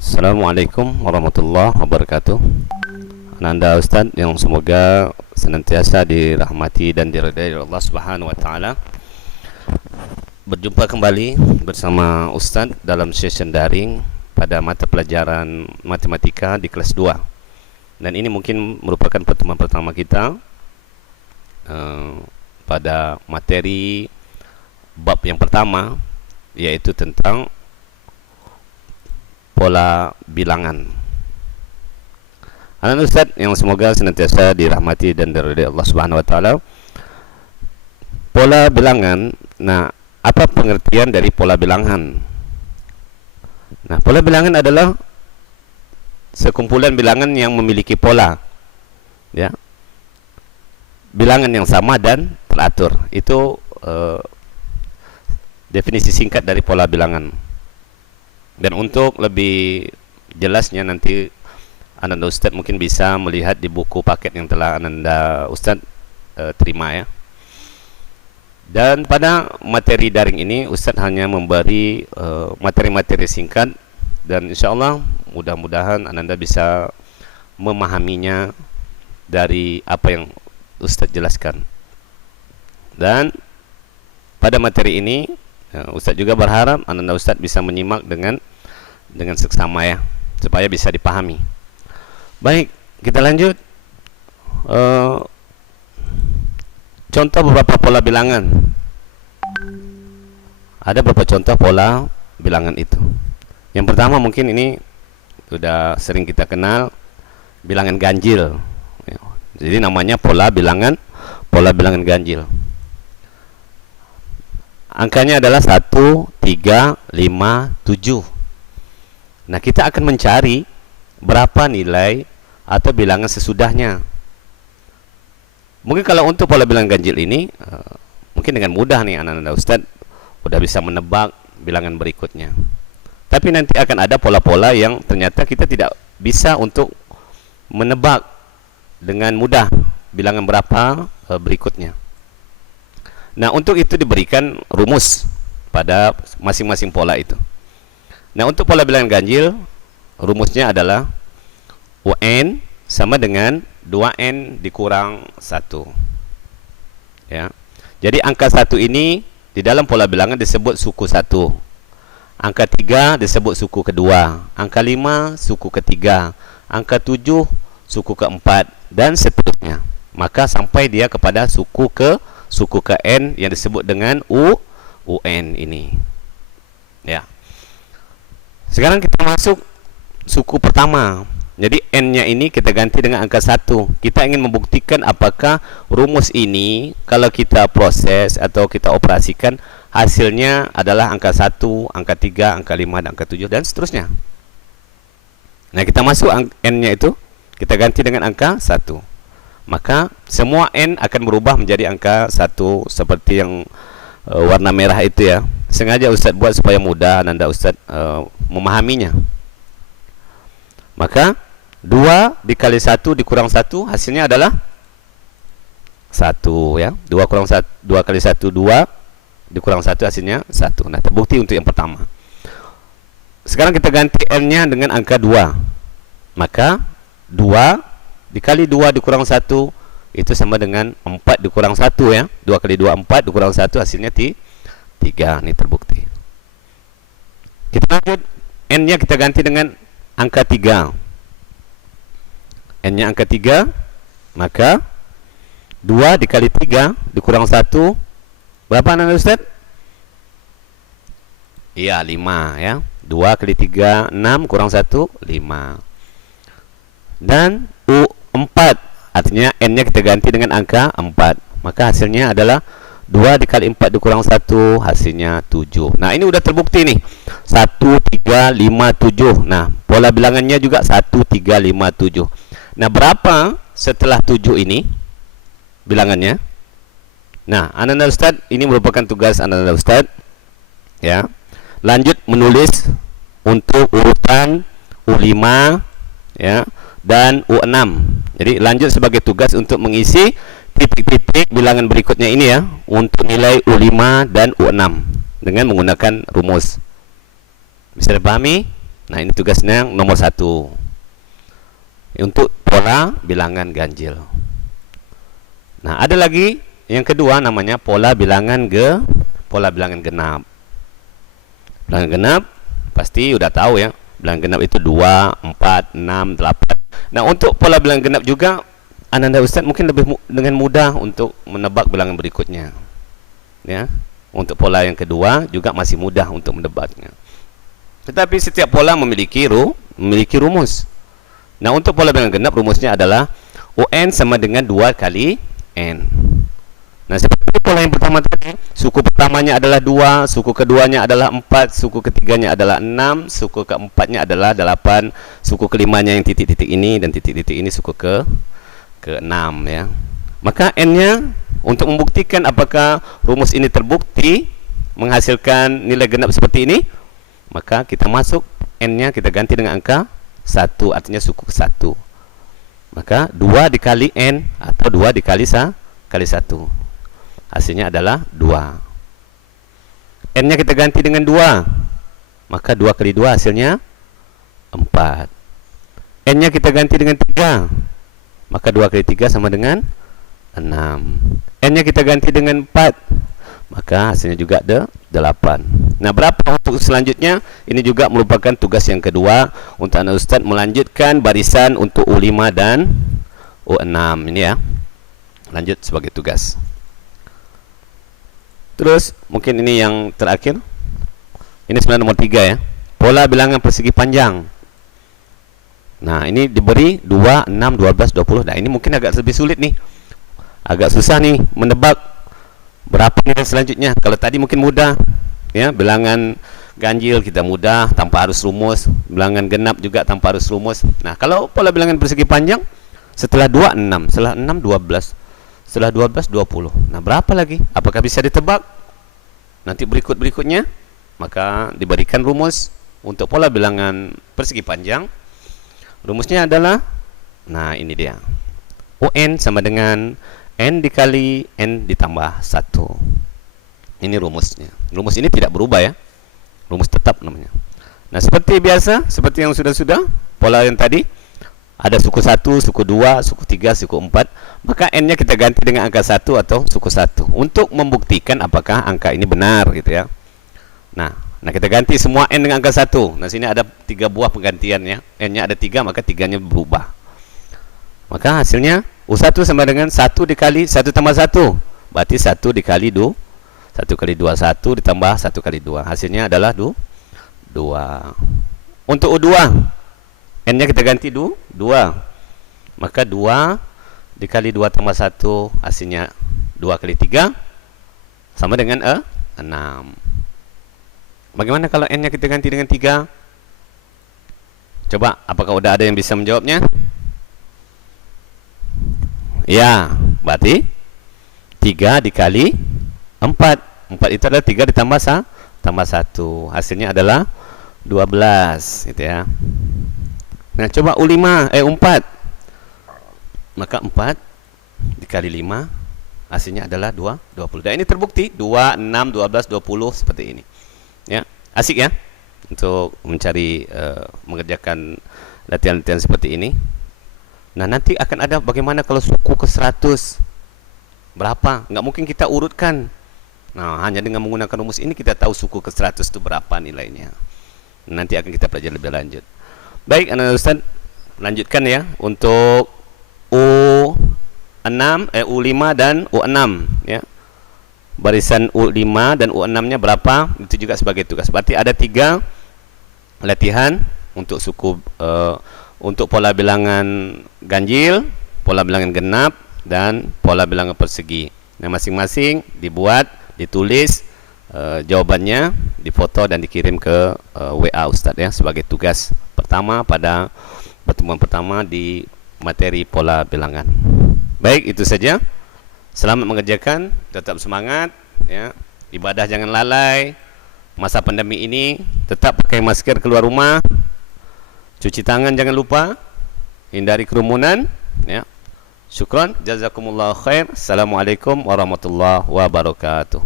Assalamualaikum warahmatullahi wabarakatuh. Ananda Ustadz yang semoga senantiasa dirahmati dan diridai oleh Allah Subhanahu wa taala. Berjumpa kembali bersama Ustadz dalam session daring pada mata pelajaran matematika di kelas 2. Dan ini mungkin merupakan pertemuan pertama kita pada materi bab yang pertama, yaitu tentang pola bilangan. Anak Ustaz yang semoga senantiasa dirahmati dan diridai Allah Subhanahu wa taala. Pola bilangan. Nah, apa pengertian dari pola bilangan? Nah, pola bilangan adalah sekumpulan bilangan yang memiliki pola, ya. Bilangan yang sama dan teratur. Itu definisi singkat dari pola bilangan. Dan untuk lebih jelasnya nanti Ananda Ustadz mungkin bisa melihat di buku paket yang telah Ananda Ustadz terima, ya. Dan pada materi daring ini Ustadz hanya memberi materi-materi singkat, dan insya Allah mudah-mudahan Ananda bisa memahaminya dari apa yang Ustadz jelaskan. Dan pada materi ini Ustadz juga berharap Ananda Ustadz bisa menyimak dengan seksama, ya, supaya bisa dipahami. Baik, kita lanjut. Contoh beberapa pola bilangan. Ada beberapa contoh pola bilangan itu. Yang pertama mungkin ini sudah sering kita kenal, bilangan ganjil. Jadi namanya pola bilangan ganjil. Angkanya adalah 1, 3, 5, 7. Nah, kita akan mencari berapa nilai atau bilangan sesudahnya. Mungkin kalau untuk pola bilangan ganjil ini mungkin dengan mudah nih anak-anak Ustadz udah bisa menebak bilangan berikutnya. Tapi nanti akan ada pola-pola yang ternyata kita tidak bisa untuk menebak dengan mudah bilangan berapa berikutnya. Nah, untuk itu diberikan rumus pada masing-masing pola itu. Nah, untuk pola bilangan ganjil, rumusnya adalah UN sama dengan 2N dikurang 1. Ya. Jadi angka 1 ini di dalam pola bilangan disebut suku 1. Angka 3 disebut suku kedua. Angka 5 suku ketiga. Angka 7 suku keempat, dan seterusnya. Maka sampai dia kepada suku ke N yang disebut dengan UN ini. Ya. Sekarang kita masuk suku pertama. Jadi N-nya ini kita ganti dengan angka 1. Kita ingin membuktikan apakah rumus ini kalau kita proses atau kita operasikan hasilnya adalah angka 1, angka 3, angka 5, dan angka 7, dan seterusnya. Nah, kita masuk N-nya itu, kita ganti dengan angka 1. Maka semua N akan berubah menjadi angka 1 seperti yang warna merah itu, ya. Sengaja Ustadz buat supaya mudah Anda Ustadz memahaminya. Maka 2 dikali 1 dikurang 1 hasilnya adalah 1, ya. 2 kali 1 2 dikurang 1 hasilnya 1. Nah, terbukti untuk yang pertama. Sekarang kita ganti N-nya dengan angka 2. Maka 2 dikali 2 dikurang 1 itu sama dengan 4 dikurang 1, ya. 2 kali 2 4 dikurang 1 hasilnya 3. Ini terbukti. Kita lanjut, N-nya kita ganti dengan angka 3. N-nya angka 3, maka 2 dikali 3 dikurang 1 berapa anak Ustaz? Iya, 5, ya. 2 kali 3 6 kurang 1 5. Dan U4, artinya N-nya kita ganti dengan angka 4. Maka hasilnya adalah 2 dikali 4 dikurang 1 hasilnya 7. Nah, ini udah terbukti nih. 1, 3, 5, 7. Nah, pola bilangannya juga 1, 3, 5, 7. Nah, berapa setelah 7 ini bilangannya? Nah, anak-anak Ustaz, ini merupakan tugas anak-anak Ustaz, ya. Lanjut menulis untuk urutan U5, ya, dan U6. Jadi lanjut sebagai tugas untuk mengisi titik-titik bilangan berikutnya ini, ya, untuk nilai U5 dan U6 dengan menggunakan rumus. Bisa dipahami? Nah, ini tugasnya yang nomor 1 untuk pola bilangan ganjil. Nah, ada lagi yang kedua namanya pola bilangan genap. Bilangan genap pasti udah tahu ya. Bilangan genap itu 2, 4, 6, 8. Nah, untuk pola bilangan genap juga Ananda Ustaz mungkin lebih dengan mudah untuk menebak bilangan berikutnya. Ya. Untuk pola yang kedua juga masih mudah untuk menebaknya. Tetapi setiap pola memiliki rumus. Nah, untuk pola bilangan genap rumusnya adalah UN sama dengan 2 kali N. Nah, seperti pola yang pertama tadi, suku pertamanya adalah 2, suku keduanya adalah 4, suku ketiganya adalah 6, suku keempatnya adalah 8, suku kelimanya yang titik-titik ini, dan titik-titik ini suku ke 6 ya. Maka N-nya untuk membuktikan apakah rumus ini terbukti menghasilkan nilai genap seperti ini, maka kita masuk N-nya, kita ganti dengan angka 1, artinya suku ke 1. Maka 2 dikali N atau 2 dikali 1. Hasilnya adalah 2. N-nya kita ganti dengan 2. Maka 2 kali 2 hasilnya 4. N-nya kita ganti dengan 3. Maka 2 kali 3 sama dengan 6. N-nya kita ganti dengan 4. Maka hasilnya juga 8. Nah, berapa untuk selanjutnya? Ini juga merupakan tugas yang kedua untuk anak Ustaz melanjutkan barisan untuk U5 dan U6 ini ya. Lanjut sebagai tugas. Terus mungkin ini yang terakhir. Ini sebenarnya nomor 3 ya. Pola bilangan persegi panjang. Nah, ini diberi 2, 6, 12, 20. Nah, ini mungkin agak lebih sulit nih. Agak susah nih menebak berapa nilai selanjutnya. Kalau tadi mungkin mudah ya, bilangan ganjil kita mudah tanpa harus rumus, bilangan genap juga tanpa harus rumus. Nah, kalau pola bilangan persegi panjang, setelah 2 6, setelah 6 12, setelah 12 20. Nah, berapa lagi? Apakah bisa ditebak? Nanti berikutnya maka diberikan rumus untuk pola bilangan persegi panjang. Rumusnya adalah, nah ini dia, UN sama dengan N dikali N ditambah 1. Ini rumusnya. Rumus ini tidak berubah ya. Rumus tetap namanya. Nah, seperti biasa, seperti yang sudah-sudah, pola yang tadi, ada suku 1, suku 2, suku 3, suku 4. Maka N-nya kita ganti dengan angka 1 atau suku 1. Untuk membuktikan apakah angka ini benar gitu ya. Nah kita ganti semua N dengan angka 1. Nah, sini ada 3 buah penggantiannya. N-nya ada 3, maka 3-nya berubah. Maka hasilnya U1 sama dengan 1 dikali 1 tambah 1. Berarti 1 dikali 2. 1 kali 2, 1 ditambah 1 kali 2. Hasilnya adalah 2. Untuk U2, N-nya kita ganti 2. Maka 2 dikali 2 tambah 1. Hasilnya 2 kali 3 sama dengan 6. Bagaimana kalau N-nya kita ganti dengan 3? Coba, apakah udah ada yang bisa menjawabnya? Ya, berarti 3 dikali 4. 4 itu adalah 3 ditambah 1. Hasilnya adalah 12 gitu ya. Nah, coba U4. Maka 4 dikali 5 hasilnya adalah 20. Dan ini terbukti 2, 6, 12, 20 seperti ini. Ya, asik ya untuk mencari mengerjakan latihan-latihan seperti ini. Nah, nanti akan ada bagaimana kalau suku ke 100 berapa? Nggak mungkin kita urutkan. Nah, hanya dengan menggunakan rumus ini kita tahu suku ke 100 itu berapa nilainya. Nanti akan kita pelajari lebih lanjut. Baik, anak Ustaz, lanjutkan ya untuk U5 dan U6 ya. Barisan U5 dan U6-nya berapa? Itu juga sebagai tugas. Berarti ada 3 latihan untuk suku untuk pola bilangan ganjil, pola bilangan genap, dan pola bilangan persegi. Nah, masing-masing dibuat, ditulis jawabannya, difoto dan dikirim ke WA Ustadz ya sebagai tugas pertama pada pertemuan pertama di materi pola bilangan. Baik, itu saja. Selamat mengerjakan, tetap semangat ya. Ibadah jangan lalai. Masa pandemi ini tetap pakai masker keluar rumah. Cuci tangan jangan lupa. Hindari kerumunan ya. Syukran, jazakumullah khair. Assalamualaikum warahmatullahi wabarakatuh.